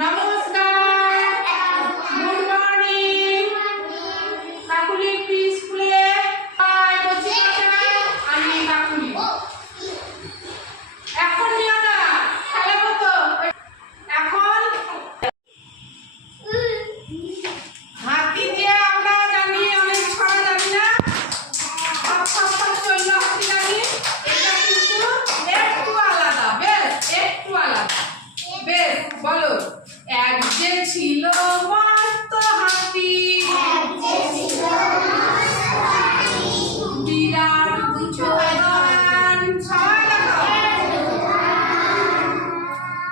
নমস্কার, good morning. Kakuli pre স্কুলে আমি কাকুলি। এখন নিও না, খেলাবো তো। এখন হাতি দিয়ে আমরা জানি, অনেক ছড়া জানি না, চললো হাতি জানি। এটা কিন্তু একটু আলাদা, বেশ একটু আলাদা। বেশ বলো। এক যে ছিল মস্ত হাতি, বিরাট উচ্চতান,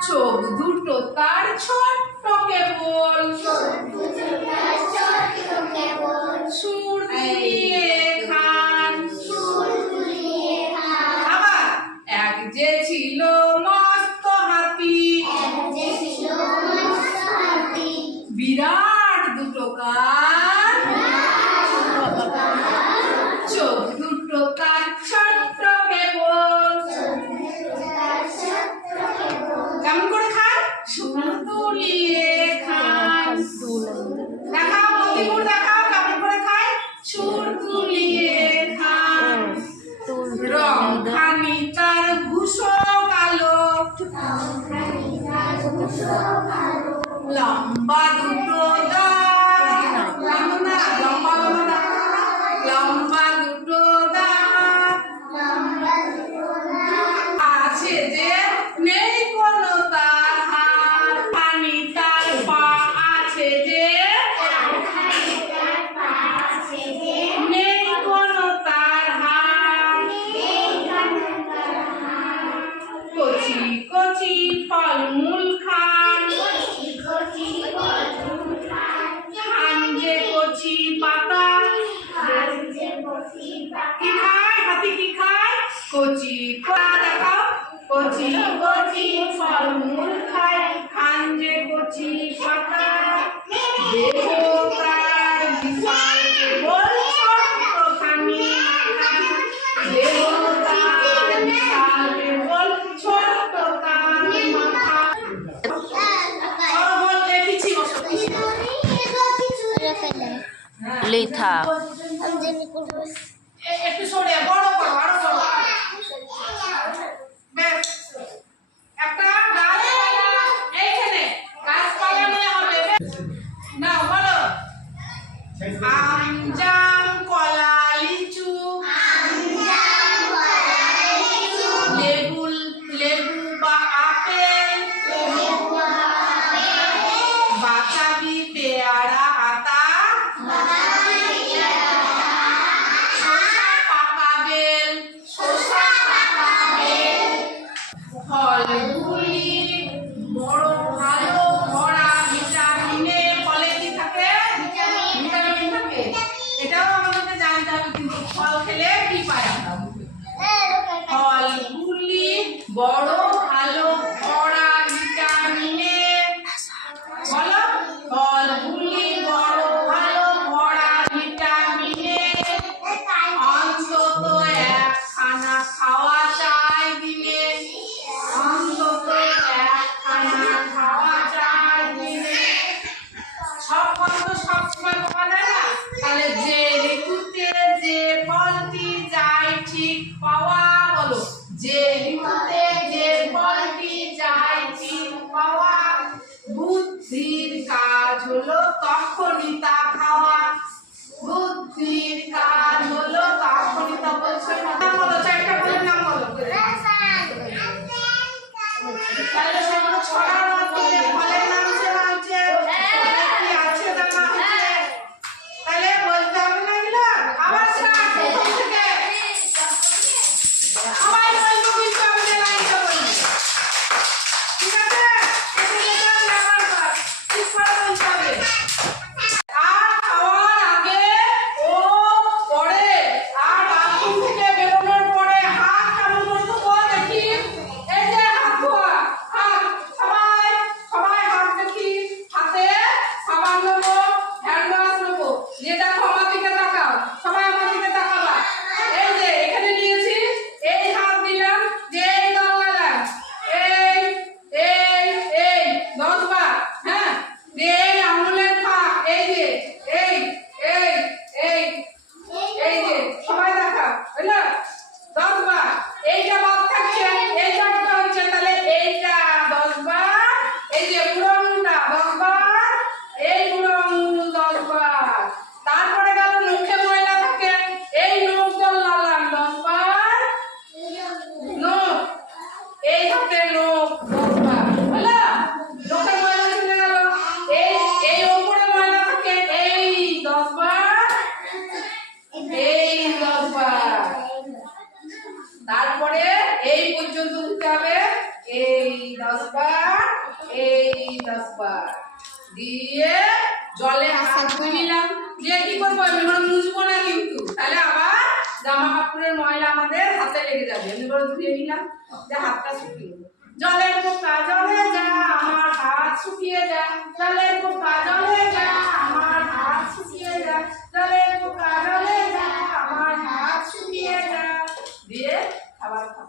চোখ দুটো তার ছোট্ট কেবল, সুর দিয়ে খান। আবার এক যে ছিল মস্ত হাতি, বিরাট দুটো কান, চোখ দুটো তার ছোট্ট কেবল। কেমন করে খান? সুর তুলিয়ে খান। দেখাও মতিপুর, দেখাও কেমন করে খায়। সুর তুলিয়ে খান। রং খানি তার ভূষো কালো, লম্বা দুটো দাঁত, লম্বা দুটো দাঁত আছে যে নেই কোনো তার হাত। খানি তার পা আছে যে নেই কোনো তার হাত। কচি কচি ফলমূল খান, খান যে কচি পাতা। কি খায় হাতি, কি খায়? কচি পাতা। দেখাও কচি কচি ফলমূল খায়, খান যে কচি পাতা। দেবতার বিশাল কেবল ছোট্টখানি মাথা, দেবতার বিশাল কেবল ছোট্টখানি মাথা। লেথা একটু সরে বড় করো, আরো বড়। বেশ, একটা গাছপালা, এইখানে গাছপালা নিয়ে হবে। না বলো। আম জাম কলা লিচু, লেবু লেবু বা আপেল, বাতাবি পেয়ারা আতা, শসা পাকা বেল, ফলগুলি বড় ভালো ভরা ভিটামিনে। ফলে কি থাকে? ভিটামিন থাকে। এটাও আমাদের জানতে হবে, কিন্তু ফল খেলে কি পাই আমরা। ফলগুলি বড় ভালো ভরা ভিটামিনে। বলো, ফলগুলি বড় ভালো ভরা ভিটামিনে। অন্তত একখানা খাওয়া চাই দিনে, অন্তত একখানা খাওয়া চাই দিনে। সব ফল তো সব সময় পাওয়া যায় না, তাহলে যে ঋতুতে যে ফলটি যায় ঠিক পাওয়া। বলো, যে ঋতুতে যে ফলটি যায় ঠিক পাওয়া। বুদ্ধির কাজ হলো তখনই তা খাওয়া, বুদ্ধির কাজ হলো তখনই তা। বলছো না, বলো চারটা ফলের নাম বলো। তাহলে সেগুলো ছড়ার মধ্যে ফলের নাম জানা হচ্ছে, কি আছে জানা হচ্ছে। তাহলে বলতে হবে না এগুলো। আবার স্টার্ট প্রথম থেকে সবাই বলবো, কিন্তু আমাদের লাইনটা বলবো, ঠিক আছে? ঠিক করে বলতে হবে। আর খাওয়ার আগে ও পরে, আর বাথরুম থেকে বেরোনোর পরে হাত কেমন করতে দেখি। এই যে হাত ধোয়া, হাত সবাই সবাই হাত দেখি। এই যে বুড়ো আঙুলটা 10 বার, এই বুড়ো আঙুল 10 বার। তারপরে গেল নখে ময়লা থাকে, এই নখ লাগান 10 বার। নখ, এই হাতে নখ 10 বার, হলো? নখে ময়লা চলে গেল। এই উপরে ময়লা থাকে, এই 10 বার, এই 10 বার। তারপরে এই পর্যন্ত দিতে হবে, এই 10 বার, এই 10 বার দিয়ে জলে হাত ধুয়ে নিলাম। দিয়ে কি করবো, আমি মুছবো না কিন্তু, তাহলে আবার জামা কাপড়ের ময়লা আমাদের হাতে লেগে যাবে। আমি করে ধুয়ে নিলাম, যে হাতটা শুকিয়ে জলের পোকা জলে যা আমার হাত শুকিয়ে যা, জলের পোকা জলে যা আমার হাত শুকিয়ে যা, জলের পোকা জলে যা আমার হাত শুকিয়ে যা, দিয়ে খাবার খাবো।